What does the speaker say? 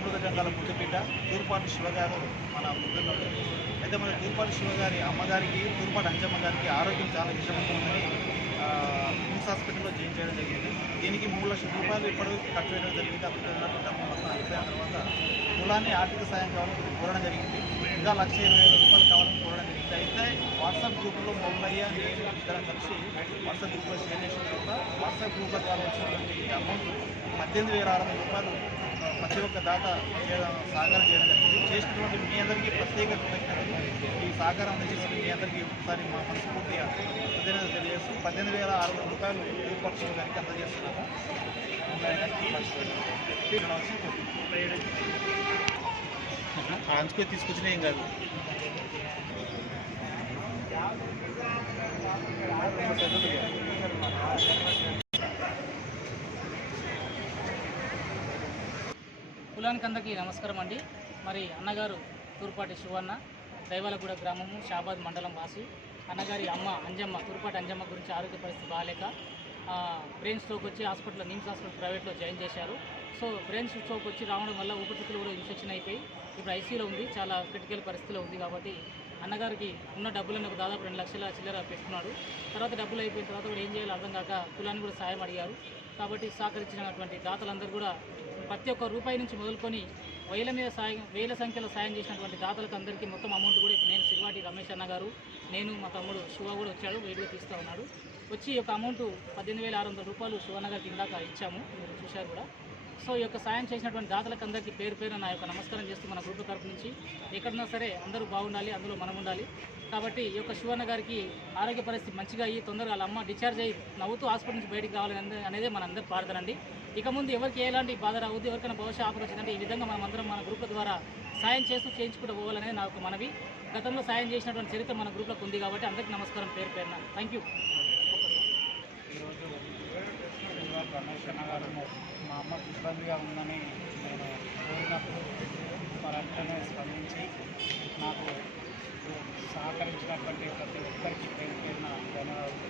పంచామృత గంగాల ముద్దుపీట తూర్పాటి శివగారు మన ముద్దులో. అయితే మన తూర్పాటి శివగారి అమ్మగారికి తూర్పాటి అంజమ్మ గారికి ఆరోగ్యం చాలా విషమంగా ఉందని కిమ్స్ హాస్పిటల్లో జాయిన్ చేయడం జరిగింది. దీనికి 3 లక్షల రూపాయలు ఇప్పటివరకు ఖర్చు చేయడం జరిగింది. అప్పుడు డబ్బు మొత్తం అయిపోయిన తర్వాత కులాన్ని ఆర్థిక సాయం కావాలని కోరడం జరిగింది. ఇంకా 1,20,000 రూపాయలు కావాలని కోరడం జరిగింది. అయితే వాట్సాప్ గ్రూప్లో మొబైల్ నేను ఇద్దరం కలిసి వాట్సాప్ గ్రూప్లో షేర్ చేసిన తర్వాత వాట్సాప్ గ్రూప్ల ద్వారా వచ్చినటువంటి అమౌంట్ 18,600 రూపాయలు ప్రతి ఒక్క దాత సహకారం చేయడం జరిగింది. చేసినటువంటి మీ అందరికీ ప్రత్యేక కృతజ్ఞతలు. ఈ సహకారం అందించిన మీ అందరికీ ఒకసారి మా మనస్ఫూర్తిగా కృతజ్ఞతలు తెలియజేస్తూ 18,600 రూపాయలు తూర్పాటి గారికి అందజేస్తున్నాము. అంచుకొని తీసుకొచ్చినా ఏం కాదు. కులానికి అందరికీ నమస్కారం అండి. మరి అన్నగారు తూర్పాటి శివన్న, దైవాలగూడ గ్రామము, షాబాద్ మండలం వాసి. అన్నగారి అమ్మ అంజమ్మ, తూర్పాటి అంజమ్మ గురించి ఆరోగ్య పరిస్థితి బాగాలేక బ్రెయిన్ స్ట్రోక్ వచ్చి హాస్పిటల్లో నిమ్స్ హాస్పిటల్ ప్రైవేట్లో జాయిన్ చేశారు. సో బ్రెయిన్ స్ట్రోక్ వచ్చి రావడం వల్ల ఊపిరితిత్తులు కూడా ఇన్ఫెక్షన్ అయిపోయి ఇప్పుడు ఐసీయూలో ఉంది. చాలా క్రిటికల్ పరిస్థితిలో ఉంది. కాబట్టి అన్నగారికి ఉన్న డబ్బులను ఒక దాదాపు 2 లక్షల చిల్లర పెట్టుకున్నాడు. తర్వాత డబ్బులు అయిపోయిన తర్వాత కూడా ఏం చేయాలో అర్థం కాక కులాన్ని కూడా సాయం అడిగారు. కాబట్టి సహకరించినటువంటి దాతలందరూ కూడా ప్రతి ఒక్క రూపాయి నుంచి మొదలుకొని వేల సంఖ్యలో సాయం చేసినటువంటి దాతలకు అందరికీ మొత్తం అమౌంట్ కూడా ఇప్పుడు నేను సిరివాటి రమేష్ అన్న గారు, నేను మా తమ్ముడు శివ కూడా వచ్చాడు, వీడియో తీస్తూ ఉన్నాడు. వచ్చి ఈ యొక్క అమౌంట్ 18,600 రూపాయలు శివన్న గారికి ఇందాక ఇచ్చాము, మీరు చూశారు కూడా. సో ఈ యొక్క సాయం చేసినటువంటి దాతలకు అందరికీ పేరు పేరు నా యొక్క నమస్కారం చేస్తూ మన గ్రూప్ తరపు నుంచి ఎక్కడున్నా సరే అందరూ బాగుండాలి, అందులో మనం ఉండాలి. కాబట్టి ఈ యొక్క శివన్న గారికి ఆరోగ్య పరిస్థితి మంచిగా అయ్యి తొందరగా వాళ్ళ అమ్మ డిశ్చార్జ్ అయ్యి నవ్వుతూ హాస్పిటల్ నుంచి బయటికి రావాలని అనేది మన అందరి ప్రార్థనండి. ఇక ముందు ఎవరికి ఎలాంటి బాధ రావద్దు, ఎవరికైనా భవిష్యత్ ఆపద వచ్చిందంటే ఈ విధంగా మనం అందరం మన గ్రూప్ల ద్వారా సాయం చేస్తూ చేయించుకుంటూ పోవాలనేది నా ఒక మనవి. గతంలో సాయం చేసినటువంటి చరిత్ర మన గ్రూప్లకు ఉంది. కాబట్టి అందరికీ నమస్కారం పేరు పేరున. Thank you. ఈరోజు రమేష్ అన్న గారు మా అమ్మకు ఇబ్బందిగా ఉందని నేను కోరినప్పుడు వెంటనే స్పందించి నాకు సహకరించినటువంటి ప్రతి ఒక్కరికి పేరు పేరున ధన్యవాదాలు.